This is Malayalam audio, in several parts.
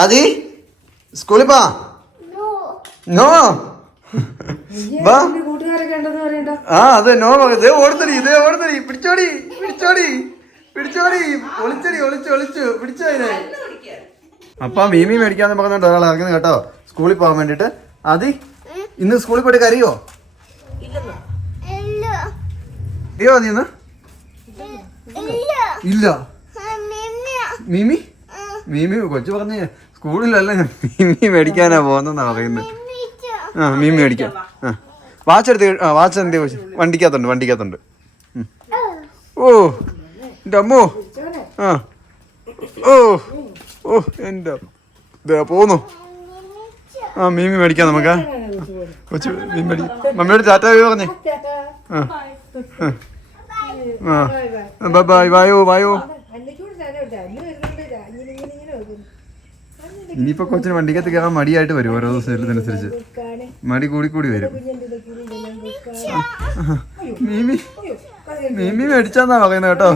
ആദി സ്കൂളിൽ പോ. നോ ആ അതെ നോ. ഇതേ ഓടുത്തടി പിടിച്ചോടി ഒളിച്ചു പിടിച്ചതിനെ. അപ്പം മീമി മേടിക്കാന്ന് പറഞ്ഞോണ്ട് ഒരാൾ ഇറങ്ങുന്നത് കേട്ടോ, സ്കൂളിൽ പോകാൻ വേണ്ടിട്ട്. ആദി ഇന്ന് സ്കൂളിൽ പോയിട്ട് കരയോ? അയ്യോ നീ ഇന്ന് ഇല്ല. മീമി കൊച്ചു പറഞ്ഞേ സ്കൂളിലല്ല, മീമി മേടിക്കാനാ പോകുന്നെന്നാ പറയുന്നത്. ആ മീമി മേടിക്കാം. ആ വാച്ച് എന്ത് വണ്ടിക്കകത്തുണ്ട്. ഓ എൻ്റെ അമ്മോ. ആ ഓ എൻ്റെ പോന്നു. ആ മീമി മേടിക്കാം നമുക്ക്. കൊച്ചു മീൻ മേടിക്കാം. മമ്മിയോട് ടാറ്റ പറഞ്ഞേ. ആ ബൈ വായോ. ഇനിയിപ്പോ കൊച്ചിന് വണ്ടിക്കകത്ത് കയറാൻ മടിയായിട്ട് വരും. ഓരോ ദിവസം ഇതിനനുസരിച്ച് മടി കൂടി വരും. മീമി മേടിച്ചാന്നാ പറയുന്നത് കേട്ടോ.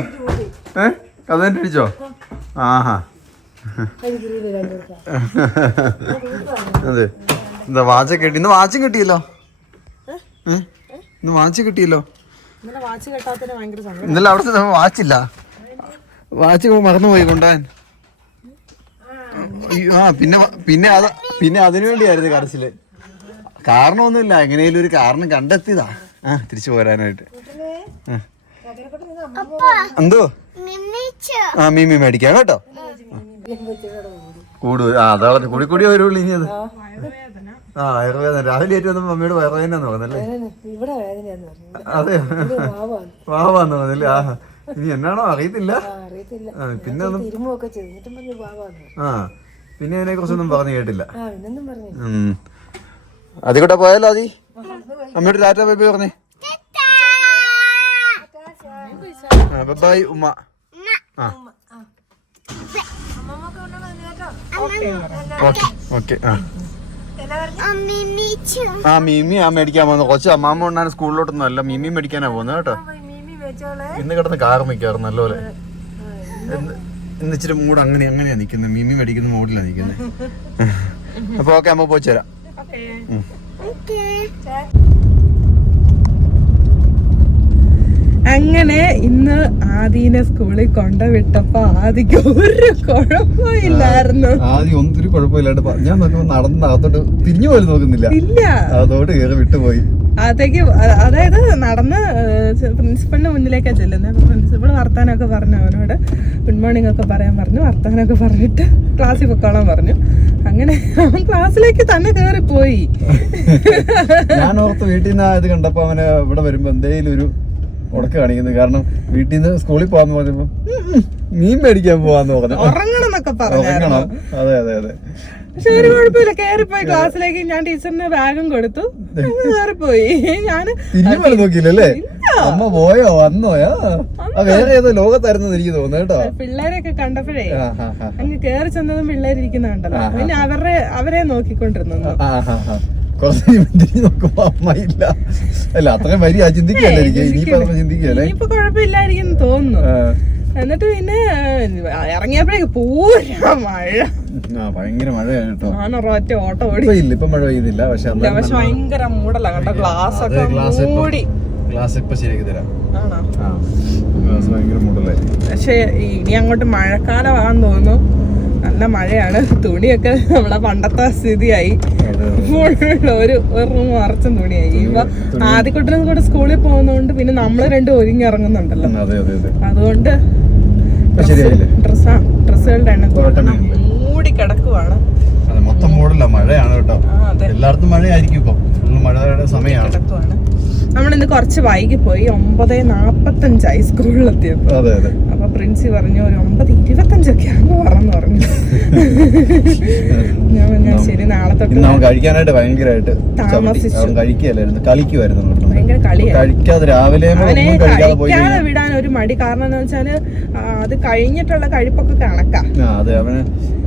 കഥ അടിച്ചോ? ആഹാ അതെ. എന്താ വാച്ച് കിട്ടി? ഇന്ന് വാച്ചും കിട്ടിയല്ലോ. ഇന്നലെ അവിടുത്തെ വാച്ചില്ല. വാച്ച് മറന്നുപോയി കൊണ്ടുപോകാൻ. ആ പിന്നെ അതിനു വേണ്ടിയായിരുന്നു കരച്ചില്. കാരണമൊന്നുമില്ല, എങ്ങനെയാലും ഒരു കാരണം കണ്ടെത്തിയതാ തിരിച്ചു പോരാനായിട്ട്. എന്തോ ആ മീമി മേടിക്കാം കേട്ടോ. അതാണ് കൂടി വരുള്ളൂ ഇനി. അത് ആയുർവേദന രാവിലെ ഏറ്റവും വന്നപ്പോ മമ്മിയോട് വയറുവേദന തോന്നല്ലേ? അതെ വാവാന്ന് തോന്നല്ലേ? ഇനി എന്നാണോ അറിയത്തില്ല. പിന്നെ പിന്നെ അതിനെ കുറിച്ചൊന്നും പറഞ്ഞു കേട്ടില്ല. അതികൂടെ പോയാലോ? അതി അമ്മയോട് ടാറ്റ ബൈ ബൈ പറഞ്ഞേ. ബൈ ഉമ്മ. ഓക്കെ. മീമി മേടിക്കാൻ പോകുന്നു. കൊച്ചു അമ്മാമ്മ കൊണ്ടാണ് സ്കൂളിലോട്ടൊന്നും അല്ല, മീമി മേടിക്കാനാ പോകുന്നത് കേട്ടോ. ഇന്ന് കിടന്ന് കാറ് മിക്കാറ് നല്ലപോലെ. ഇന്ന് ഇച്ചിരി മൂഡ് അങ്ങനെയാ നിക്കുന്നത്. മീമി മേടിക്കുന്ന മൂഡിലാ നിക്കുന്നത്. അപ്പൊ ഓക്കെ അമ്മ പോയി ചേരാം. അങ്ങനെ ഇന്ന് ആദീനെ സ്കൂളിൽ കൊണ്ടുവിട്ടപ്പോ ആദിക്ക് ഒരു കുഴപ്പമില്ലായിരുന്നു. ആദ്യം ഒന്നൊരു കുഴപ്പമില്ലാണ്ട് ഞാൻ നോക്കുമ്പോ നടന്ന് അകത്തോട്ട് തിരിഞ്ഞു പോലും നോക്കുന്നില്ല. ഇല്ല, അതോട്ട് കയറി വിട്ടുപോയി. അതേക്ക് അതായത് നടന്ന് പ്രിൻസിപ്പളിന്റെ മുന്നിലേക്കാ ചെല്ലുന്നത്. അപ്പൊ പ്രിൻസിപ്പൾ വർത്താനൊക്കെ പറഞ്ഞു, അവനോട് ഗുഡ് മോർണിംഗ് ഒക്കെ പറയാൻ പറഞ്ഞു. വർത്താനൊക്കെ പറഞ്ഞിട്ട് ക്ലാസ്സിൽ പൊക്കോളാൻ പറഞ്ഞു. അങ്ങനെ അവൻ ക്ലാസ്സിലേക്ക് തന്നെ കയറിപ്പോയി. ഞാൻ ഓർത്ത് വീട്ടിൽ നിന്ന് ഇത് കണ്ടപ്പോ അവന് ഇവിടെ വരുമ്പോ എന്തേലും ഒരു ഉടക്ക് കാണിക്കുന്നത്. കാരണം വീട്ടിൽ നിന്ന് സ്കൂളിൽ പോവാന്ന് പറഞ്ഞപ്പോ മീൻ മേടിക്കാൻ പോവാന്ന് പറഞ്ഞു. ഉറങ്ങണം എന്നൊക്കെ പറഞ്ഞു. അതെ. പക്ഷെ ഒരു കുഴപ്പമില്ല, കയറിപ്പോയി ക്ലാസ്സിലേക്ക്. ഞാൻ ടീച്ചറിന് ബാഗും കൊടുത്തു, കയറിപ്പോയി. ഞാന് നോക്കിയില്ലല്ലേ? അമ്മ പോയോ വന്നോയാ? വേറെ ഏതോ ലോകത്തായിരുന്നു എനിക്ക് തോന്നുന്നു കേട്ടോ. പിള്ളേരെയൊക്കെ കണ്ടപ്പോഴേ അങ്ങ് കയറി ചെന്നതും പിള്ളേരിരിക്കുന്ന കണ്ടല്ലോ. പിന്നെ അവരെ നോക്കിക്കൊണ്ടിരുന്നു. നോക്കുമ്പോ അമ്മ ഇല്ല. അല്ല അത്രയും വരി ചിന്തിക്കല്ലേ. ഇനിയിപ്പോ കുഴപ്പമില്ലായിരിക്കും തോന്നുന്നു. എന്നിട്ട് പിന്നെ ഇറങ്ങിയപ്പോഴേക്ക് പൂരാ മഴ. ഭയങ്കര മഴയാണ് കേട്ടോ. ഒറ്റ ഓട്ടം ഓടി. ഇപ്പൊ മഴ പെയ്യുന്നില്ല. പക്ഷെ ഭയങ്കര മൂടല്ല കേട്ടോ. ഗ്ലാസ് ഒക്കെ മൂടി. ഗ്ലാസ് ഇപ്പൊ ശരിയാക്കി തരാം. ആണോ? ഭയങ്കര മൂടലായിരിക്കും. പക്ഷെ ഇനി അങ്ങോട്ട് മഴക്കാലമാണെന്ന് തോന്നുന്നു. നല്ല മഴയാണ്. തുണിയൊക്കെ നമ്മളെ പണ്ടത്തെ സ്ഥിതിയായി. ഒരു മറച്ചും തുണിയായി. ഇപ്പൊ ആദ്യക്കുട്ടനും കൂടെ സ്കൂളിൽ പോകുന്നതുകൊണ്ട് പിന്നെ നമ്മള് രണ്ടും ഒരുങ്ങി ഇറങ്ങുന്നുണ്ടല്ലോ. അതുകൊണ്ട് ഡ്രസ്സുകളുടെ എണ്ണം മൂടി കിടക്കുവാണ്. മൊത്തം മൂടല്ല, മഴയാണ് കേട്ടോ. എല്ലായിടത്തും മഴയായിരിക്കും. ഇപ്പൊ മഴയുടെ സമയമാണ്. കിടക്കുവാണ്. നമ്മളിന്ന് കുറച്ച് വൈകി പോയി. 9:45 സ്കൂളിലെത്തിയപ്പോ. അപ്പൊ പ്രിൻസി പറഞ്ഞു ഒരു 9:25 ആകുമ്പോ പറഞ്ഞു. ഞാൻ ശരി നാളെ തൊട്ട് കഴിക്കാനായിട്ട് ഭയങ്കരമായിട്ട് താമസിച്ചു. കഴിക്കുകയല്ലായിരുന്നു, കളിക്കുമായിരുന്നു. ഭയങ്കര കളിയാണ്. കഴിക്കാതെ രാവിലെ അവനെ കഴിക്കാതെ വിടാൻ ഒരു മടി. കാരണം എന്താ വെച്ചാല് അത് കഴിഞ്ഞിട്ടുള്ള കഴിപ്പൊക്കെ കണക്കാ. അതെ, അവന്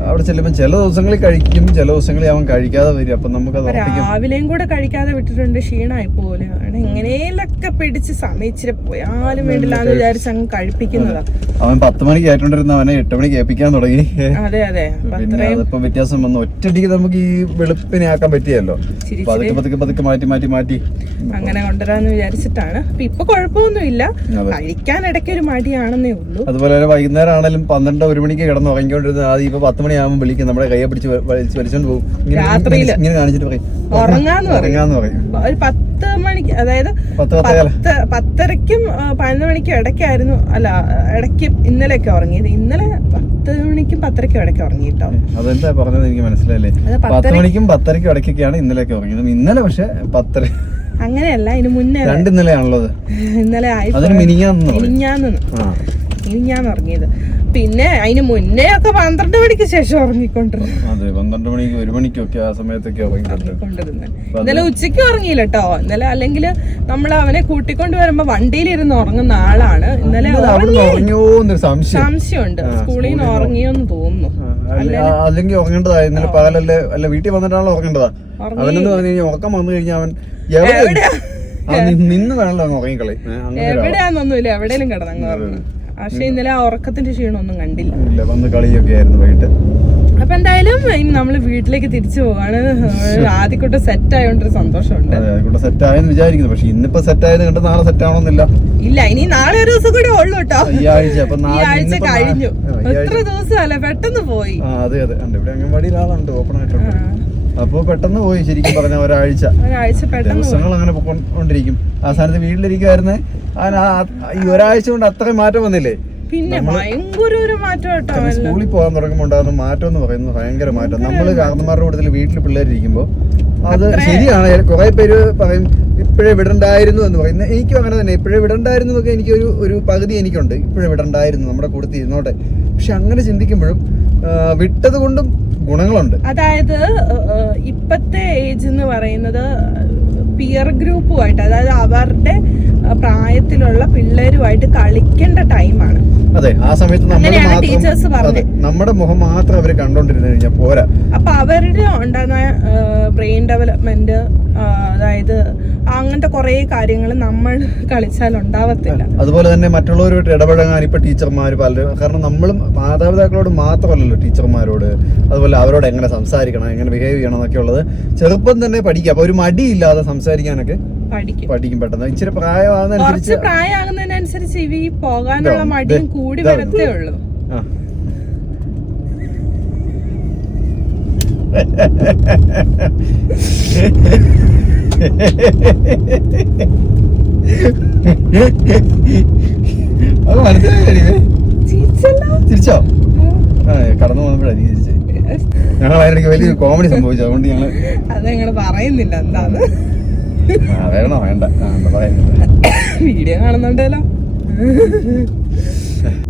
അവിടെ ചെല്ലുമ്പോ ചില ദിവസങ്ങളിൽ കഴിക്കും, ചില ദിവസങ്ങളിൽ അവൻ കഴിക്കാതെ വരും. അപ്പൊ നമുക്ക് രാവിലെയും കൂടെ കഴിക്കാതെ വിട്ടിട്ടുണ്ട്, ക്ഷീണമായി പോലെ. എങ്ങനെയൊക്കെ പിടിച്ച് സമയിച്ചിട്ട് പോയാലും വേണ്ടില്ലാന്ന് വിചാരിച്ച് അങ്ങ് കഴിപ്പിക്കുന്നതാ. അവൻ 10 മണിക്ക് ആയിട്ടുണ്ടിരുന്ന അവനെ 8 മണിക്ക് ഏൽപ്പിക്കാൻ തുടങ്ങി. അതെ അതെ, പിന്നെ അതിപ്പോ വ്യത്യാസം വന്നു. ഒറ്റടിക്ക് നമുക്ക് ഈ വെളുപ്പിനെ ആക്കാൻ പറ്റിയല്ലോ. പതുക്കെ മാറ്റി അങ്ങനെ കൊണ്ടുവരാന്ന് വിചാരിച്ചിട്ടാണ്. ഇപ്പൊ കുഴപ്പമൊന്നുമില്ല, കഴിക്കാൻ ഇടയ്ക്ക് ഒരു മടിയാണെന്നേ ഉള്ളൂ. അതുപോലെ തന്നെ വൈകുന്നേരം ആണെങ്കിലും 12-1 മണിക്ക് കിടന്ന് ഉറങ്ങിക്കൊണ്ടിരുന്നത് ആദ്യം ഇപ്പൊ 10 മണിയാകുമ്പോൾ വിളിക്കും, നമ്മുടെ കയ്യെ പിടിച്ച് വലിച്ചോണ്ട് പോകും. രാത്രിയില് ഇങ്ങനെ കാണിച്ചിട്ട് പറയും ഉറങ്ങാന്ന് പറയും. ഒരു 10 മണിക്ക്, അതായത് 10:30ക്കും 11 മണിക്കും ഇടയ്ക്കായിരുന്നു. അല്ല, ഇടയ്ക്ക് ഇന്നലെയൊക്കെ ഉറങ്ങിയത്. ഇന്നലെ 10 മണിക്കും 10:30ക്കും ഇടയ്ക്ക് ഉറങ്ങി കേട്ടോ. അതെന്താ പറഞ്ഞത് എനിക്ക് മനസ്സിലായില്ലേ? 10 മണിക്കും 10:30ക്കും ഇടയ്ക്കൊക്കെയാണ് ഇന്നലെയൊക്കെ ഉറങ്ങിയത്. ഇന്നലെ പക്ഷെ 10:30 അങ്ങനെയല്ല, ഇതിന് മുന്നേ ഇന്നലെയാണുള്ളത്. ഇന്നലെ മിനിഞ്ഞാന്ന് ഉറങ്ങിയത്. പിന്നെ അതിന് മുന്നേ ഒക്കെ 12 മണിക്ക് ശേഷം ഉറങ്ങിക്കൊണ്ടിരുന്നു. അതെ, 12 മണിക്ക് 1 മണിക്കൊക്കെ ആ സമയത്തൊക്കെ ഉറങ്ങിക്കൊണ്ടിരുന്നു. ഇന്നലെ ഉച്ചയ്ക്ക് ഉറങ്ങിയില്ല കേട്ടോ. ഇന്നലെ അല്ലെങ്കിൽ നമ്മൾ അവനെ കൂട്ടിക്കൊണ്ട് വരുമ്പോ വണ്ടിയിലിരുന്ന് ഉറങ്ങുന്ന ആളാണ്. ഇന്നലെ സംശയമുണ്ട്, സ്കൂളിൽ നിന്ന് ഉറങ്ങിയോന്ന് തോന്നുന്നു. അല്ലെങ്കിൽ ഉറങ്ങേണ്ടതാ. ഇന്നലെ പകലല്ലേ, അല്ല വീട്ടിൽ വന്നിട്ടാണല്ലോ ഉറങ്ങേണ്ടതാ. അവനെന്ന് പറഞ്ഞു കഴിഞ്ഞാൽ ഉറക്കം വന്നു കഴിഞ്ഞാൽ അവൻ നിന്ന് വേണല്ലോ അങ്ങ് ഉറങ്ങിക്കളി. എവിടെയാന്നൊന്നുമില്ല, എവിടെയും കിടന്നങ്ങ് ഉറങ്ങും. പക്ഷെ ഇന്നലെ ആ ഉറക്കത്തിന്റെ ക്ഷീണമൊന്നും കണ്ടില്ല. വന്ന് കളിയൊക്കെ ആയിരുന്നു വൈകിട്ട്. അപ്പൊ എന്തായാലും ഇനി നമ്മള് വീട്ടിലേക്ക് തിരിച്ചു പോവാണ്. ആദ്യക്കൂട്ട് സെറ്റ് ആയോണ്ടൊരു സന്തോഷമുണ്ട്. സെറ്റ് ആയെന്ന് വിചാരിക്കുന്നു. പക്ഷെ ഇന്നിപ്പോ സെറ്റ് ആയത് കണ്ട് നാളെ സെറ്റ് ആവണമെന്നില്ല. ഇല്ല, ഇനി നാളെ ഒരു ദിവസം കൂടെ ഉള്ളു കേട്ടോ. ഈ ആഴ്ച കഴിഞ്ഞു. എത്ര ദിവസമല്ലേ, പെട്ടെന്ന് പോയി. അതെ അതെ, ഇവിടെ അംഗൻവാടിയിൽ ആളുണ്ട്, ഓപ്പൺ ആയിട്ടുണ്ട്. അപ്പൊ പെട്ടെന്ന് പോയി. ശരിക്കും പറഞ്ഞ ഒരാഴ്ച ദിവസങ്ങൾ അങ്ങനെ പോയിക്കൊണ്ടിരിക്കും. ആ സ്ഥാനത്ത് വീട്ടിലിരിക്കുവായിരുന്നേ, ഈ ഒരാഴ്ച കൊണ്ട് അത്രയും മാറ്റം വന്നില്ലേ? പിന്നെ ഭയങ്കര ഒരു മാറ്റം കേട്ടോ. സ്കൂളിൽ പോകാൻ തുടങ്ങുമ്പോൾ ഉണ്ടാകുന്ന മാറ്റം എന്ന് പറയുന്നത് ഭയങ്കര മാറ്റം. നമ്മള് കാരണന്മാരുടെ കൂട്ടത്തിൽ വീട്ടിൽ പിള്ളേരിക്കുമ്പോ അത് ശരിയാണ്. കുറെ പേര് പറയും ഇപ്പോഴേ വിടണ്ടായിരുന്നു എന്ന് പറയുന്നത്. എനിക്കും അങ്ങനെ തന്നെ, ഇപ്പോഴേ വിടണ്ടായിരുന്നു എന്നൊക്കെ ഒരു പകുതി എനിക്കുണ്ട്. ഇപ്പോഴേ വിടണ്ടായിരുന്നു, നമ്മുടെ കൂട്ടത്തിൽ ഇരുന്നോട്ടെ. പക്ഷെ അങ്ങനെ ചിന്തിക്കുമ്പോഴും വിട്ടത് കൊണ്ടും ഗുണങ്ങളുണ്ട്. അതായത് ഇപ്പത്തെ ഏജ് എന്ന് പറയുന്നത് പിയർ ഗ്രൂപ്പുമായിട്ട്, അതായത് അവരുടെ പ്രായത്തിലുള്ള പിള്ളേരുമായിട്ട് കളിക്കേണ്ട ടൈമാണ്. അതെ, ആ സമയത്ത് നമ്മുടെ മുഖം മാത്രം അവര് കണ്ടോണ്ടിരുന്നു കഴിഞ്ഞാൽ പോരാ. അപ്പൊ അവരുടെ ഉണ്ടാകുന്ന ബ്രെയിൻ ഡെവലപ്മെന്റ്, അതായത് അങ്ങനത്തെ കുറെ കാര്യങ്ങൾ നമ്മൾ കളിച്ചാൽ ഉണ്ടാവത്തില്ല. അതുപോലെ തന്നെ മറ്റുള്ളവരുമായിട്ട് ഇടപഴകാൻ ഇപ്പൊ ടീച്ചർമാർ പലരും, കാരണം നമ്മളും മാതാപിതാക്കളോട് മാത്രമല്ലല്ലോ ടീച്ചർമാരോട്, അതുപോലെ അവരോട് എങ്ങനെ സംസാരിക്കണം, എങ്ങനെ ബിഹേവ് ചെയ്യണം എന്നൊക്കെ ഉള്ളത് ചെറുപ്പം തന്നെ പഠിക്കുക. അപ്പൊ ഒരു മടിയില്ലാതെ സംസാരിക്കാനൊക്കെ പഠിക്കും പെട്ടെന്ന്. ഇച്ചിരി പ്രായമാകുന്നതിനനുസരിച്ച് ഇവ പോകാനുള്ള മടിയും കൂടി വരത്തേ ഉള്ളൂ. അത് മനസ്സിലായി. തിരിച്ചോ? കടന്നു പോകുമ്പോഴായിരിക്കും തിരിച്ച്. ഞങ്ങൾ അതിനിടയ്ക്ക് വലിയൊരു കോമഡി സംഭവിച്ചു, അതുകൊണ്ട് ഞങ്ങള് പറയുന്നില്ല എന്താണ്. വേണോ? വേണ്ട, വീഡിയോ കാണുന്നുണ്ടല്ലോ.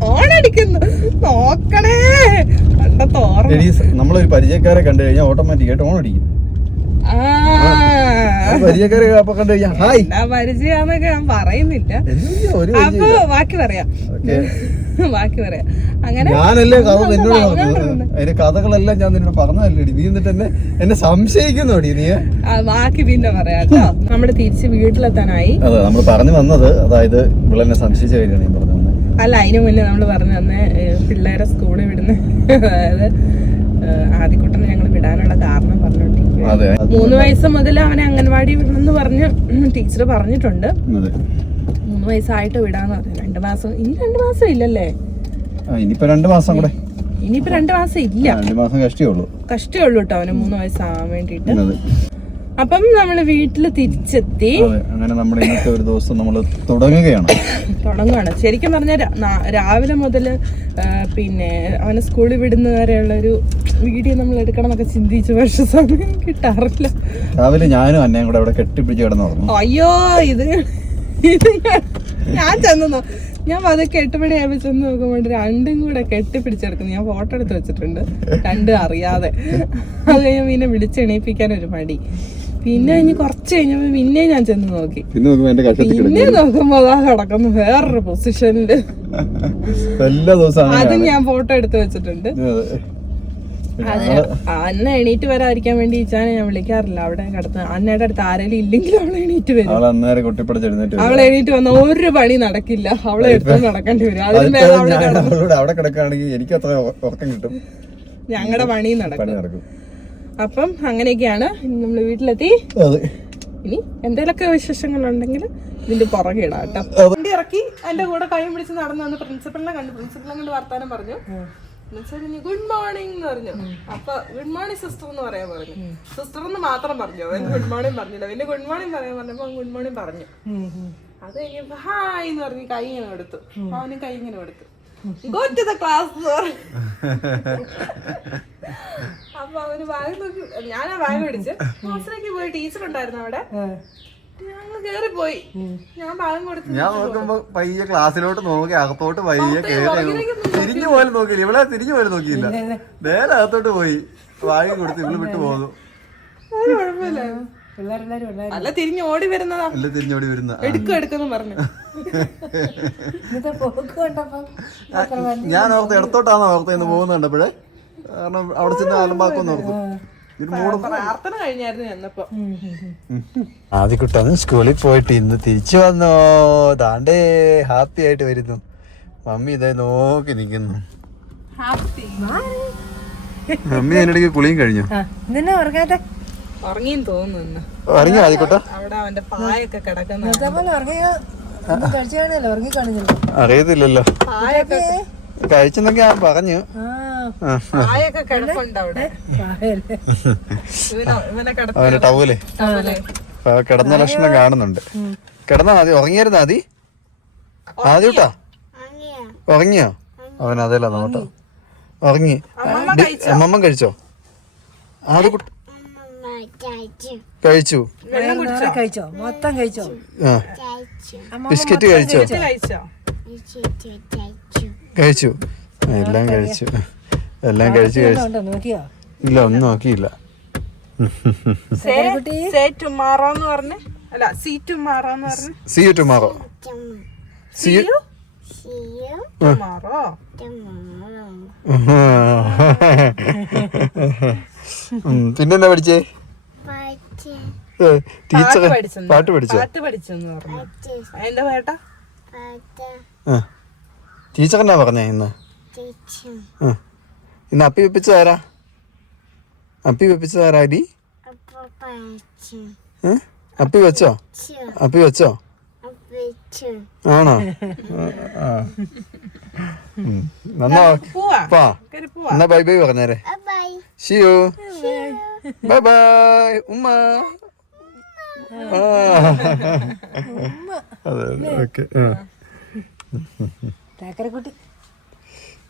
ഓണടിക്കുന്നു, നോക്കണേ. നമ്മളൊരു പരിചയക്കാരെ കണ്ടു കഴിഞ്ഞാൽ ഓട്ടോമാറ്റിക്കായിട്ട് ഓണടിക്കും. പരിചയക്കാരെ അപ്പൊ കണ്ടു കഴിഞ്ഞാൽ ഹായ് പരിചയാന്നൊക്കെ ഞാൻ പറയുന്നില്ല. അപ്പൊ ബാക്കി പറയാം. അങ്ങനെ ഞാനല്ലേ കഥ നിന്നോട് പറഞ്ഞത്, അതിന്റെ കഥകളെല്ലാം ഞാൻ നിന്നോട് പറഞ്ഞതല്ലേ. നീ എന്നിട്ട് എന്നെ സംശയിക്കുന്നോടി നീ. ബാക്കി പിന്നെ പറയാം. നമ്മള് തിരിച്ച് വീട്ടിലെത്താനായി. അതെ, നമ്മൾ പറഞ്ഞു വന്നത്, അതായത് ഇവളെന്നെ സംശയിച്ച കാര്യമാണ് ഞാൻ പറഞ്ഞു വന്നത്. അല്ല, അതിനു മുന്നേ നമ്മള് പറഞ്ഞു തന്നെ പിള്ളേരെ സ്കൂളിൽ വിടുന്ന, അതായത് ആദ്യക്കൂട്ടനെ ഞങ്ങൾ വിടാനുള്ള കാരണം പറഞ്ഞോണ്ടിരിക്കും. 3 വയസ്സ് മുതൽ അവനെ അംഗൻവാടി വിടണമെന്ന് പറഞ്ഞ് ടീച്ചർ പറഞ്ഞിട്ടുണ്ട്. 3 വയസ്സായിട്ട് വിടാന്ന് പറഞ്ഞു. 2 മാസം, ഇനി 2 മാസം ഇല്ലല്ലേ? ഇനിയിപ്പോ 2 മാസം കൂടെ. ഇനിയിപ്പോ 2 മാസം ഇല്ല, 2 മാസം കഷ്ടേ ഉള്ളൂ കേട്ടോ അവന് 3 വയസ്സാവാൻ വേണ്ടിട്ട്. അപ്പം നമ്മള് വീട്ടില് തിരിച്ചെത്തി. അങ്ങനെ നമ്മുടെ ഇന്നത്തെ ഒരു ദിവസം നമ്മൾ തുടങ്ങുകയാണ്. ശരിക്കും പറഞ്ഞാൽ രാവിലെ മുതല് പിന്നെ അവനെ സ്കൂളിൽ വിടുന്ന വരെയുള്ള ഒരു വീഡിയോ നമ്മൾ എടുക്കണം എന്നൊക്കെ ചിന്തിച്ചു, പക്ഷെ സമയം കിട്ടാറില്ല. രാവിലെ ഞാനും അന്നയും കൂടെ അവിടെ കെട്ടിപ്പിടിച്ച് കിടന്നു. അയ്യോ, ഇത് ഞാൻ ചെന്നു, ഞാൻ അതൊക്കെ 8 മണിയാകുമ്പോൾ ചെന്ന് നോക്കുമ്പോൾ 2 കൂടെ കെട്ടിപ്പിടിച്ചെടുക്കുന്നു. ഞാൻ ഫോട്ടോ എടുത്ത് വെച്ചിട്ടുണ്ട്, 2 അറിയാതെ. അത് കഴിഞ്ഞാൽ പിന്നെ വിളിച്ചെണീപ്പിക്കാൻ ഒരു മടി. പിന്നെ ഇനി കുറച്ച് കഴിഞ്ഞപ്പോ പിന്നെ ഞാൻ ചെന്ന് നോക്കി. പിന്നെ നോക്കുമ്പോ എന്റെ കഷത്തിൽ പിന്നെ നോക്കുമ്പോ അതാ കിടക്കുന്നു വേറൊരു പൊസിഷനില്. എല്ലാ ദിവസവും അത് ഞാൻ ഫോട്ടോ എടുത്ത് വെച്ചിട്ടുണ്ട്. അന്ന എണീറ്റ് വരാതിരിക്കാൻ വേണ്ടി ഇച്ചാനെ ഞാൻ വിളിക്കാറില്ല. അവിടെ കിടന്ന് അന്നയുടെ അടുത്ത് ആരെങ്കിലും ഇല്ലെങ്കിൽ അവളെ എണീറ്റ് വരും. അവളെ എണീറ്റ് വന്ന ഒരു പണി നടക്കില്ല. അവളെ എടുത്ത് നടക്കേണ്ടി വരും. അവിടെ കിടക്കുകയാണെങ്കിൽ എനിക്ക് അത്ര ഉറക്കം കിട്ടും, ഞങ്ങളുടെ പണി നടക്കും. അപ്പം അങ്ങനെയൊക്കെയാണ് നമ്മള് വീട്ടിലെത്തി. ഇനി എന്തെങ്കിലുമൊക്കെ വിശേഷങ്ങളുണ്ടെങ്കിൽ ഇതിന്റെ പുറകെ ഇടാം കേട്ടോ. വണ്ടി ഇറക്കി എന്റെ കൂടെ കൈ പിടിച്ച് നടന്നു വന്ന് പ്രിൻസിപ്പളിനെ കണ്ട് വർത്താനം പറഞ്ഞു. ഗുഡ് മോർണിംഗ് എന്ന് പറഞ്ഞു. അപ്പൊ ഗുഡ് മോർണിംഗ് സിസ്റ്റർ എന്ന് പറയാൻ പറഞ്ഞു. സിസ്റ്റർ എന്ന് മാത്രം പറഞ്ഞു, അവൻ ഗുഡ് മോർണിംഗ് പറഞ്ഞില്ല. പിന്നെ ഗുഡ് മോർണിംഗ് പറയാൻ പറഞ്ഞപ്പോ ഗുഡ് മോർണിംഗ് പറഞ്ഞു. അത് കഴിഞ്ഞപ്പോ ഹായ് എന്ന് പറഞ്ഞ് കൈ ഇങ്ങനെ കൊടുത്തു. അവനും കൈ ഇങ്ങനെ കൊടുത്തു. Go to the class. അപ്പൊ അവന് ബാഗ് നോക്കി, ഞാനാ ബാഗ് പിടിച്ച് ക്ലാസ്സിലേക്ക് പോയി. ടീച്ചർ ഉണ്ടായിരുന്നു അവിടെ, ഞങ്ങൾ കേറി പോയി. ഞാൻ ബാഗ് കൊടുത്തു. ഞാൻ നോക്കുമ്പോ പയ്യെ ക്ലാസ്സിലോട്ട് നോക്കി അകത്തോട്ട് പയ്യെ കേറി, തിരിഞ്ഞു പോലും നോക്കിയില്ല. ഇവിടെ തിരിഞ്ഞു പോലും നോക്കിയില്ല, നേരെ അകത്തോട്ട് പോയി ബാഗ് കൊടുത്ത് ഇവള് വിട്ടു പോകുന്നു. ഒരു കുഴപ്പമില്ല. അല്ല തിരിഞ്ഞ് ഓടി വരുന്നതാ, തിരിഞ്ഞോടി വരുന്ന എടുക്കുന്നു പറഞ്ഞു. ഞാൻ ഓർത്ത് ഇടത്തോട്ടാണോ ഓർത്തേന്ന് പോകുന്ന കണ്ടപ്പോഴേ, കാരണം അവിടെ ചെന്ന് ആലമ്പാക്കൊന്ന് ഓർത്തു. പ്രാർത്ഥന കഴിഞ്ഞായിരുന്നു ചെന്നപ്പോ. ആദ്യക്കുട്ടാണ് സ്കൂളിൽ പോയിട്ട് ഇന്ന് തിരിച്ചു വന്നോ. താണ്ടേ ഹാപ്പി ആയിട്ട് വരുന്നു. മമ്മി ഇതായി നോക്കി നിക്കുന്നു. മമ്മി അതിനിടയ്ക്ക് കുളിയും കഴിഞ്ഞു. ഉറങ്ങിയും തോന്നുന്നു. ഉറങ്ങിയോ ആദ്യക്കുട്ട? അവിടെ അവന്റെ പായൊക്കെ കിടക്കുന്ന അറിയത്തില്ലല്ലോ. കഴിച്ചെന്നൊക്കെ ഞാൻ പറഞ്ഞു. പായൊക്കെ കിടപ്പുണ്ട് അവിടെ. അവന്റെ ടവല് കിടന്ന ലക്ഷണം കാണുന്നുണ്ട്. കിടന്നാ മതി, ഉറങ്ങിയായിരുന്നു ആദി. ആദ്യട്ടാ ഉറങ്ങിയോ? അവൻ അതല്ല നോട്ടോ, ഉറങ്ങി. അമ്മമ്മ കഴിച്ചോ? ആദ്യ കഴിച്ചു. മൊത്തം കഴിച്ചോ? ബിസ്ക്കറ്റ് കഴിച്ചോ? കഴിച്ചു. എല്ലാം കഴിച്ചു. എല്ലാം കഴിച്ചു. ഇല്ല, ഒന്നും നോക്കിയില്ല. See tomorrow. പിന്നെന്താ പഠിച്ചേ? ടീച്ചർ പാട്ട് പഠിച്ചോ? എന്താ പാട്ടാ? ടീച്ചർ എന്നാ പറഞ്ഞേ ഇന്ന്? ഇന്ന് അപ്പി വെപ്പിച്ചതാരാ? അപ്പി വെപ്പിച്ചതാരാ അടി? അപ്പി വെച്ചോ? അപ്പി വെച്ചോ? ആണോ? എന്നാ എന്നാ ബൈ ബൈ പറഞ്ഞേരെ. ഷിയോ ബൈ ബൈ ഉമ്മ. അതെ ഓക്കെ.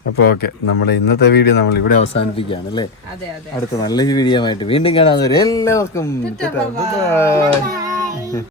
അപ്പൊ ഓക്കെ, നമ്മുടെ ഇന്നത്തെ വീഡിയോ നമ്മൾ ഇവിടെ അവസാനിപ്പിക്കുകയാണ് അല്ലേ. അടുത്ത നല്ലൊരു വീഡിയോ ആയിട്ട് വീണ്ടും കാണാൻ എല്ലാവർക്കും